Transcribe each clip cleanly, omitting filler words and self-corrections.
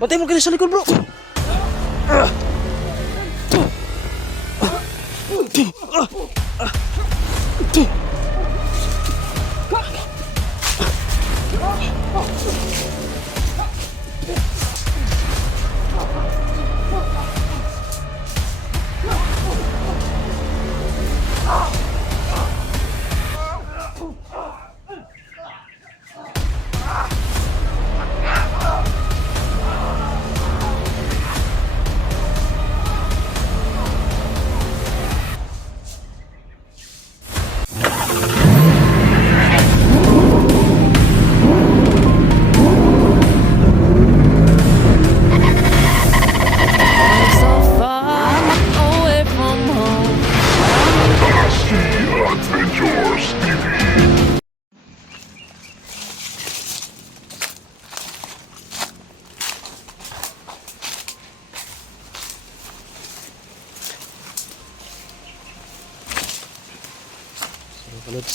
Patay mo kini sa likod, bro. So far away from home. So, kalods,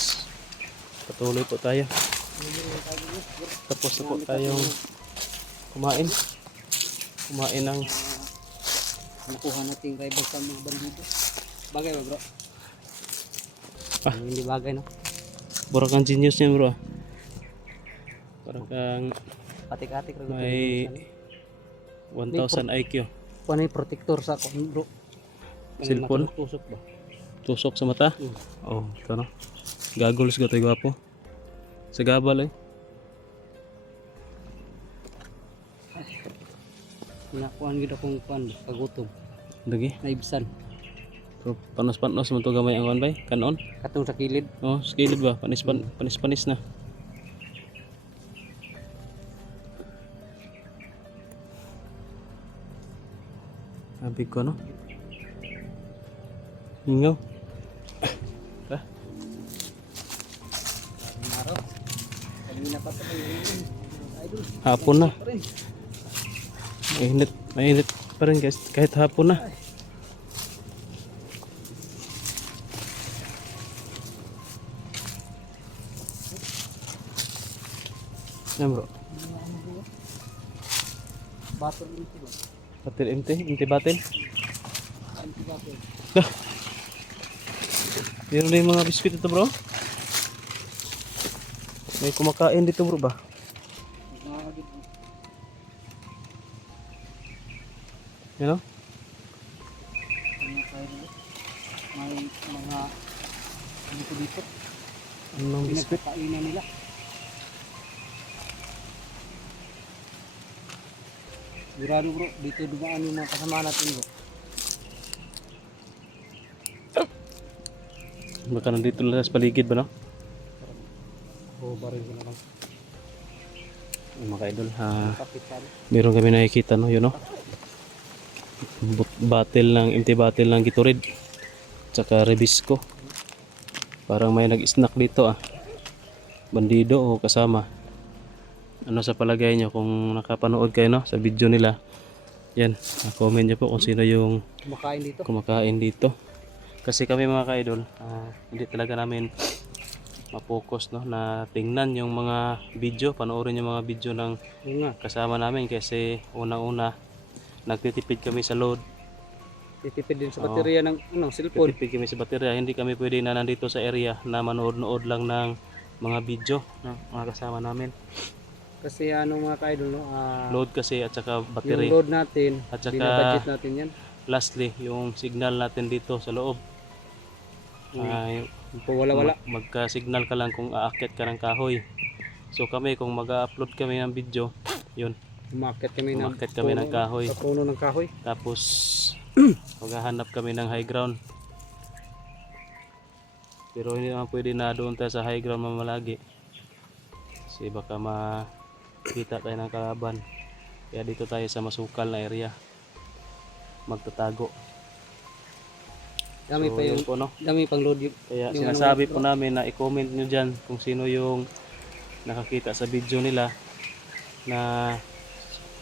patuloy po tayo. Tapos na po tayong kumain. Kumain ng Nakuha nating rival sa mga bandido. Bagay ba bro? Ah. Hindi bagay no? Parang kang genius yan, bro. Parang kang Katik-katik. may 1,000 IQ. Panay protector sa ako bro. Cellphone? Tusok ba? Tusok sa mata. Oh, ito no. Goggles ko tayo gwapo. Sa gabal eh. Nakuhaan gid akong pan kagutom. Lagi. Naibsan. So, panos-panos mo to gamay ang one bay. Kanon. Katong sa kilid. Oh, skilid ba? Panis-panis na. Sabi ko no. Ingaw. Ah, Araw. Kanina pa sa idol. hapon na. Mainit pa rin guys. Kahit hapon na. Yan bro. Baton dito ba? Batil inti batil. Anti baton. Meron na yung mga biskuit ito bro. May kumakain dito bro ba? Yan o? May mga dito Anong biskuit? pinagkakainan nila. Sigurado bro, dito dumaan yung mga kasama natin bro. Baka nandito lang sa paligid ba no? O baril ko na lang. Mga idol ha. Kapit sa Meron kami nakikita no yun no? Battle ng empty battle ng Gatorade. Tsaka Rebisco. Parang may nag-snack dito ah. Bandido o kasama. Ano sa palagay nyo kung nakapanood kayo no sa video nila? Yan, comment nyo po kung sino yung kumakain dito. kumakain dito. Kasi kami mga ka-idol, hindi talaga namin mapokus no na tingnan yung mga video, panoorin yung mga video ng Yun nga, kasama namin kasi unang-una nagtitipid kami sa load. titipid din sa Oo. baterya ng cellphone. Nagtitipid kami sa baterya, hindi kami pwede na nandito sa area na manood-nood lang ng mga video no, mga kasama namin. Kasi mga ka-idol no, Load kasi at saka yung battery. load natin, At saka- binabudget natin yan. Lastly, yung signal natin dito sa loob. Ay, Wala-wala. magka-signal ka lang kung aakyat ka ng kahoy. So kami kung mag-upload kami ng video, yun, Umakyat kami umakyat kami ng kahoy. sa puno ng kahoy. Tapos maghahanap kami ng high ground. Pero hindi naman pwede na doon tayo sa high ground mamalagi. Kasi baka makita tayo ng kalaban. Kaya dito tayo sa masukal na area. Magtatago. Dami So, pa yun yung po, no? dami pang load yung Kaya yung sinasabi ano, po namin na i-comment nyo dyan kung sino yung nakakita sa video nila na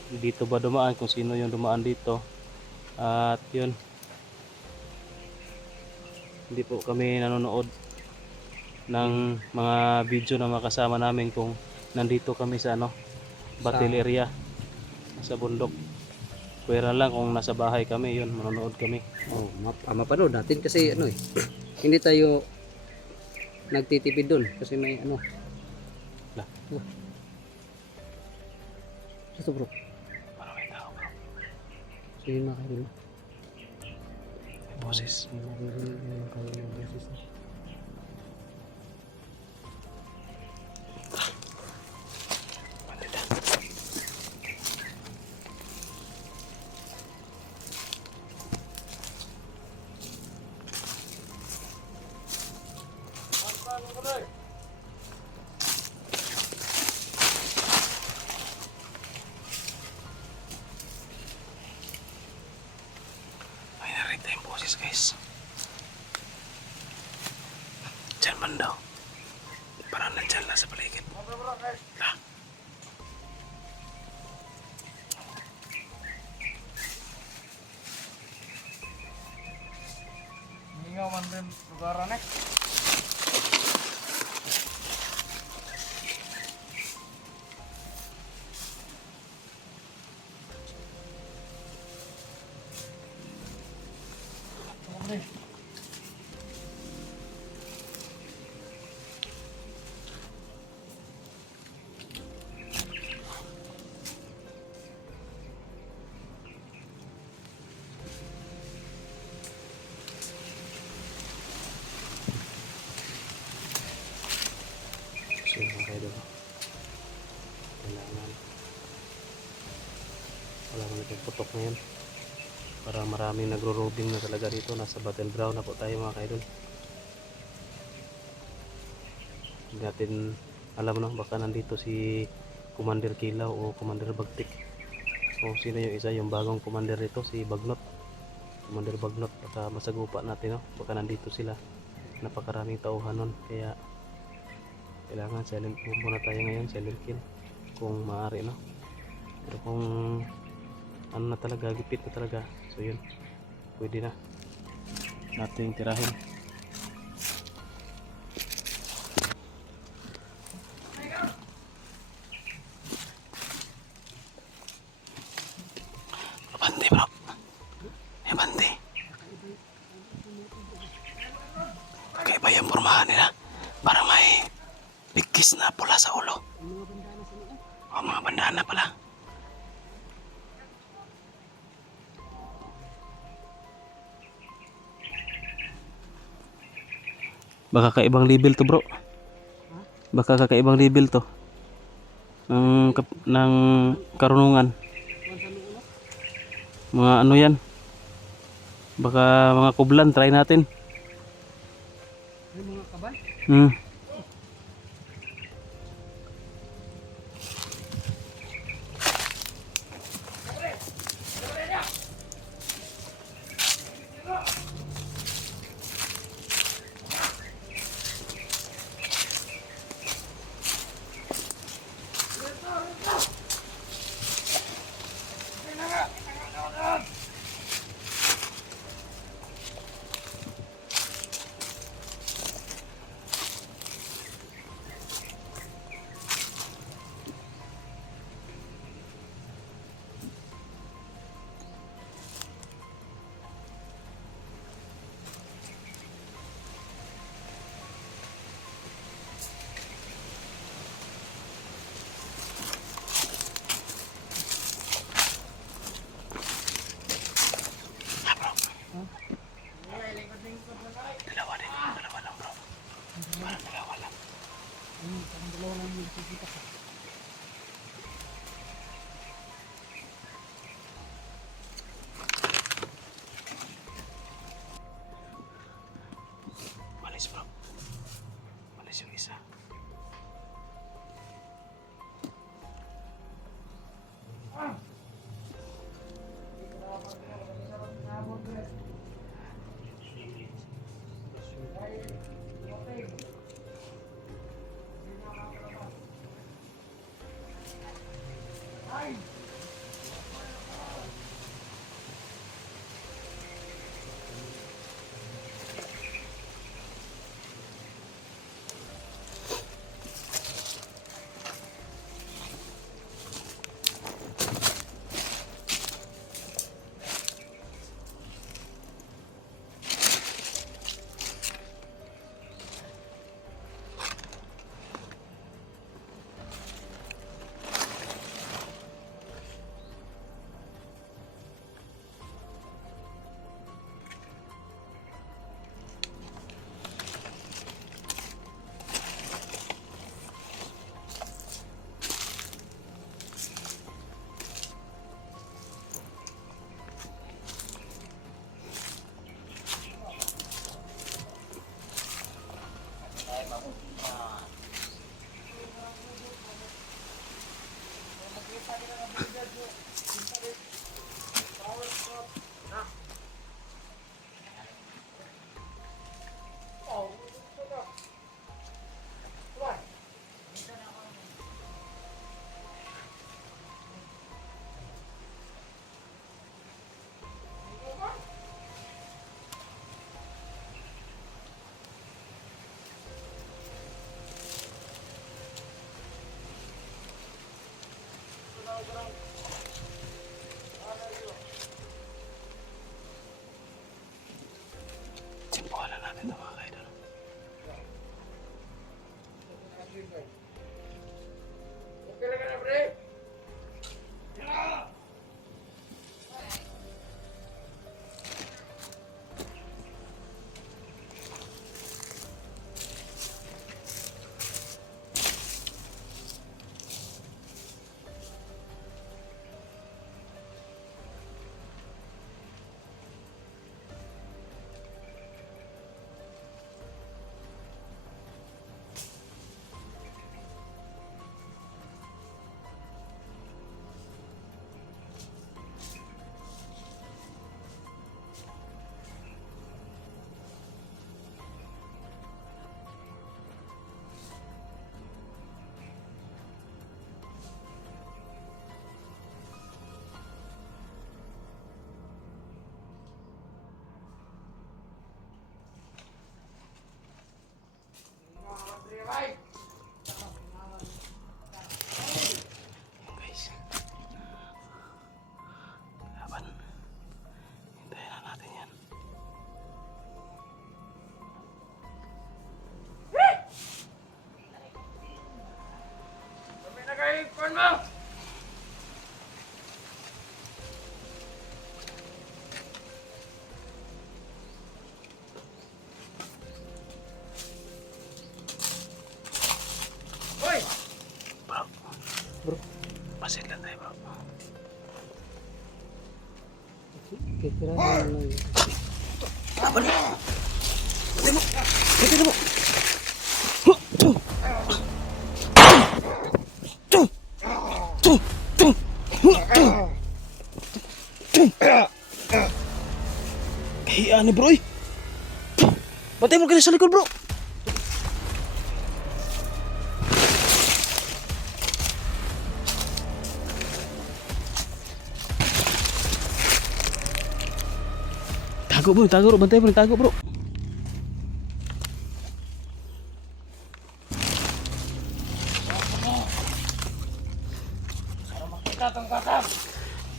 dito ba dumaan, kung sino yung dumaan dito. At yun, hindi po kami nanonood ng mga video na makasama namin kung nandito kami sa battle area. sa bundok. Pwera lang kung nasa bahay kami, yun, manonood kami. Oh, mapanood natin kasi ano eh. Hindi tayo nagtitipid doon kasi may ano. Lah. Oh. Ito bro. Maraming tao bro. So yun mga kaidol. May boses. May naririnig yung kayo ng boses na. Bandida. May narinig tayong boses guys. Diyan man daw. Parang nandyan lang sa paligid. Ah. Hingaw man din lugaran eh. So yun mga kaidol. Kailangan wala naman itong putok ngayon. Para maraming nagro-roving na talaga dito. Nasa battleground na po tayo mga kaidol. Hindi natin alam no, baka nandito si Commander Kilaw o Commander Bagtik. O sino yung isa, yung bagong commander rito, si Bagnot. Commander Bagnot, baka masagupa natin no. Baka nandito sila. Napakaraming tauhan nun. Kaya kailangan silent move muna tayo ngayon, silent kill kung maaari no. Pero kung ano na talaga, gipit na talaga, so yun, pwede na nating tirahin. Abante bro, abante. Kakaiba yung pormahan nila, para may bigkis na pula sa ulo. O mga bandana pala. Baka kaibang level to bro. Baka kakaibang level to. Ng karunungan. Mga ano yan. Baka mga kublan, try natin. Yung mga kabal. Dalawa din, dalawa lang bro. Parang dalawa lang. Dalawa lang yung sisita ka. Malis bro. Malis yung isa. Bro, pasit lang tayo bro. Kira na lang. Kahiya ni bro eh. Patay mo kayo sa likod bro. Tago bro, bantay bro, tago bro.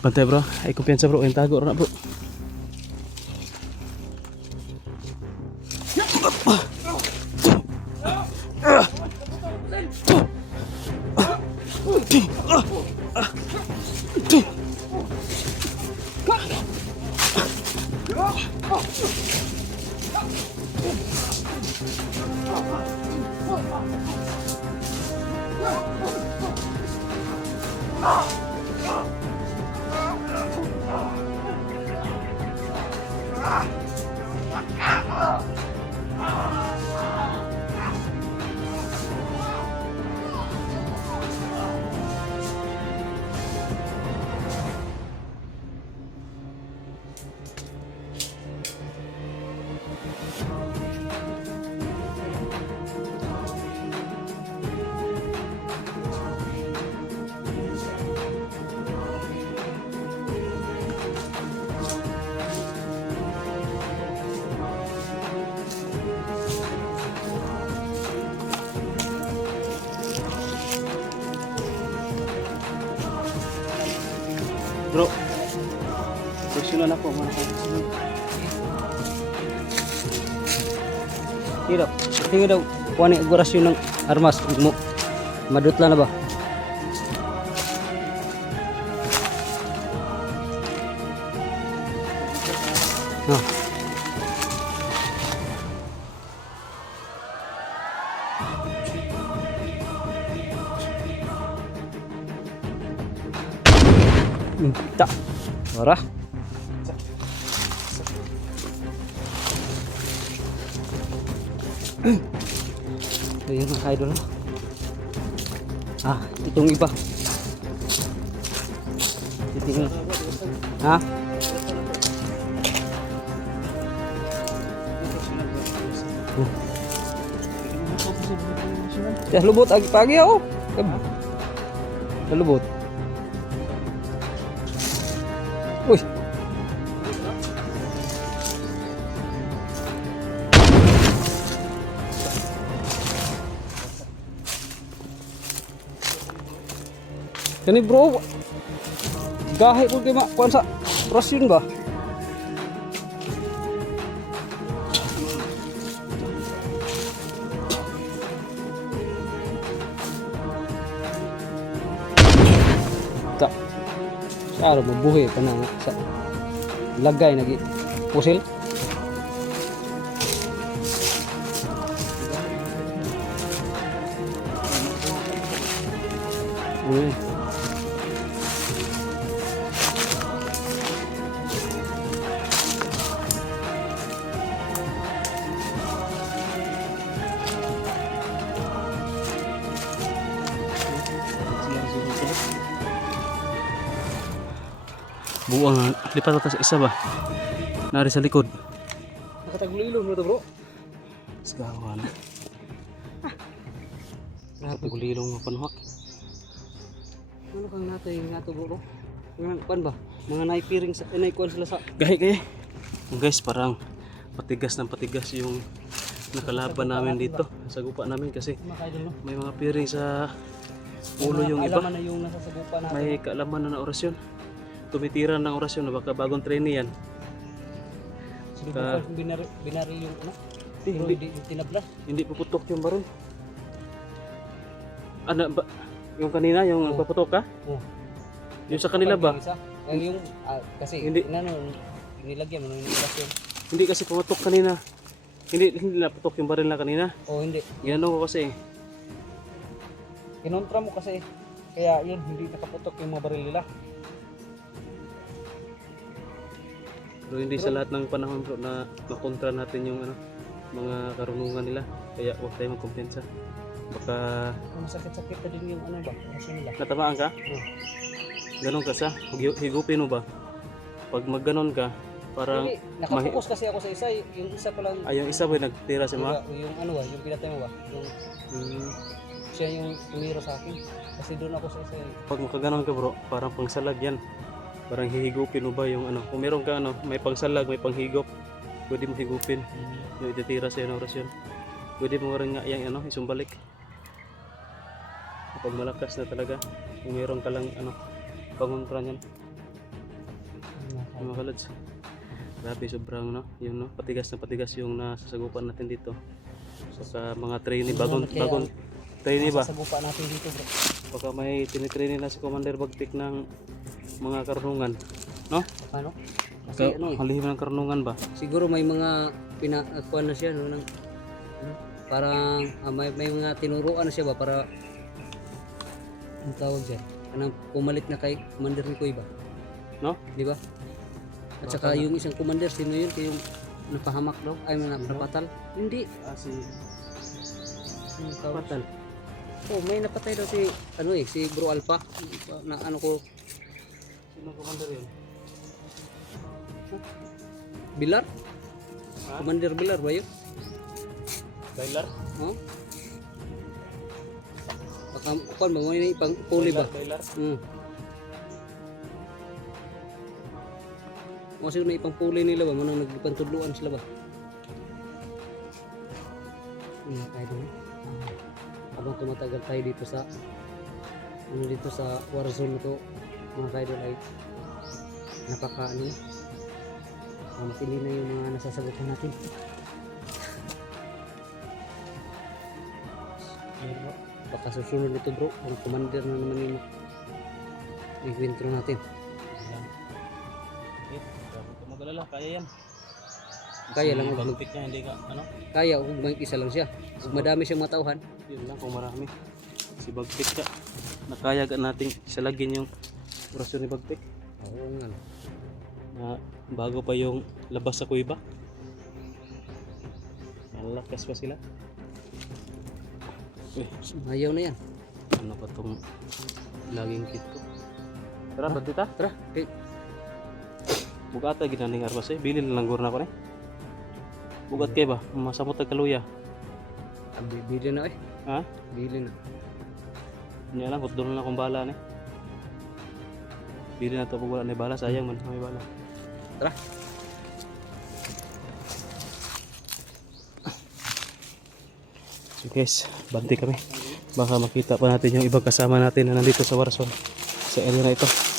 Bantay bro, ay kumpiyansa bro, yung tago na bro. Bro, profesional ako mga kapatid. Tira, tingin daw kuha ng igorasyon ng armas mo. Madutla na ba? No. Tak. Ora. Ayun mga idol. Ah, itong iba. Titingnan. Ha? Ya lubot agi pagi oh. Lubot. Uy. Kani bro, gahe ko kay kuan sa rasyon ba? Ta. Saro mabuhi pa na sa lagay nagi pusil. Uy. Buang lipat atas isa ba? Nari sa likod. Nakatagulilo mo to bro. Sagawan. Nakatagulilong mo panuhak. Ano kang natay nga to bro? Mga kuan ba? Mga naipiring sa kuan sila sa Gahi. Guys, parang patigas ng patigas yung nakalaban namin dito sa gupa namin kasi mga idol no. may mga piring sa ulo yung iba. Alaman na yung nasa sagupa natin. May kaalaman na orasyon. Tumitiran ng orasyon na baka bagong trainee yan. Subukan binari yung ano? Hindi, Tinablas. hindi puputok yung baril. Ano ba? Yung kanina, yung Oo. nagpaputok ka? Oo. Yung sa kanila ba? Yung isa, yung kasi Hindi. nilagyan mo ng ilasyon. Hindi kasi pumatok kanina. Hindi naputok yung baril na kanina. Oh, hindi. Ginano ko kasi. Kinontra mo kasi. Kaya yun, hindi nakaputok yung mga baril nila. Pero hindi sa lahat ng panahon bro na makontra natin yung ano, mga karunungan nila. Kaya huwag tayo magkumpensa. Baka Masakit-sakit na din yung ano ba? Kasi nila. natamaan ka? Oo. Ganon ka sa? Higupin mo ba? Pag magganon ka, parang Hindi, nakapokus kasi ako sa isa. Yung isa pa lang. yung isa ba nagtira sa mga? Yung ano ba? Yung pinatay mo ba? Yung siya yung tumiro sa akin. Kasi doon ako sa isa. Pag makaganon ka bro, parang pangsalag yan. Parang hihigupin mo ba yung ano? Kung meron ka ano, may pangsalag, may panghigop, pwede mo higupin. Yung ititira sa yung orasyon. Pwede mo rin nga yung ano, isumbalik. Kapag malakas na talaga, kung meron ka lang ano, pangontra niyan. Mga kalads. Grabe sobrang no, yung no, patigas na patigas yung nasasagupan natin dito. Sa mga trainee, bagong trainee ba? Sagupa natin dito bro. Baka may tinitrainee na si Commander Bagtik ng mga karunungan, no? Paano? Kasi ano eh. Halihim ng karunungan ba? Siguro may mga pinakuan na siya no, ng, parang may mga tinuruan na siya ba para ang tawag dyan, anong pumalit na kay Commander Nicoy ba? No? Di ba? At saka yung isang commander, sino yun? Yung napahamak daw? Ay, napatal? Hindi. Si Yung tawag? Patal. Oh, may napatay daw si, ano eh, si Bro Alpha. Na ano ko, Sino Commander yun? Bilar? Ha? Commander Bilar ba yun? Bailar? Oh? Baka, kuan ba? May ipang puli ba? Bailar? Kasi may ipang puli nila ba? Manang nagpantudluan sila ba? Tayo doon. Habang tumatagal tayo dito sa dito sa war zone na to, mga kaidol ay napaka matindi na yung mga nasasagutan natin. Pero baka susunod nito bro, ang commander na naman yung i-wintro natin. Magalala, kaya yan. Kaya lang, Bagtik niya, hindi ka, ano? kaya kung may isa lang siya. Kung madami siyang matauhan, Yun lang kung marami. Si Bagtik ka. Nakaya ka nating isalagin yung orasyon ni Bagtik. oo nga. Na bago pa yung labas sa kuiba. Malakas pa sila. Uy, Ayaw na yan. ano pa tong laging kit ko? Tara, Bagtita. Tara, Bugata ginaning armas eh. Bili na lang gurna ko ni. Bugat kay ba? Masamot ang kaluya. bili na eh. Ha? Bili na. Nya lang, doon na akong bala ni. Bili na to pag wala na bala. Sayang man, may bala. Tara. So guys, banti kami. Baka makita pa natin yung ibang kasama natin na nandito sa Warzone. Sa area na ito.